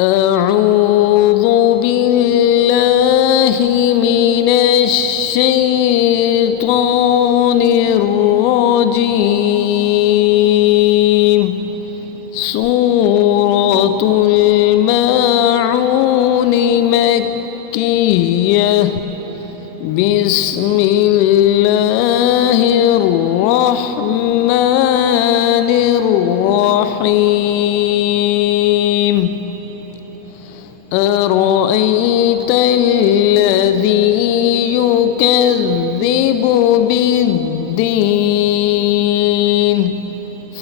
أعوذ بالله من الشيطان الرجيم. سورة الماعون مكية. بسم الله الرحمن الرحيم. أرأيت الذي يكذب بالدين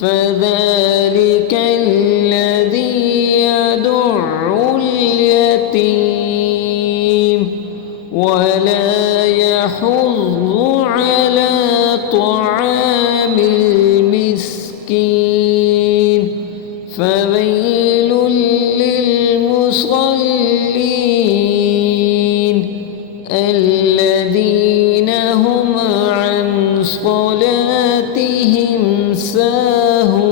فذلك الذي يدع اليتيم ولا يحض على طعام المسكين فويل للمصلين الذين هم عن صلاتهم ساهون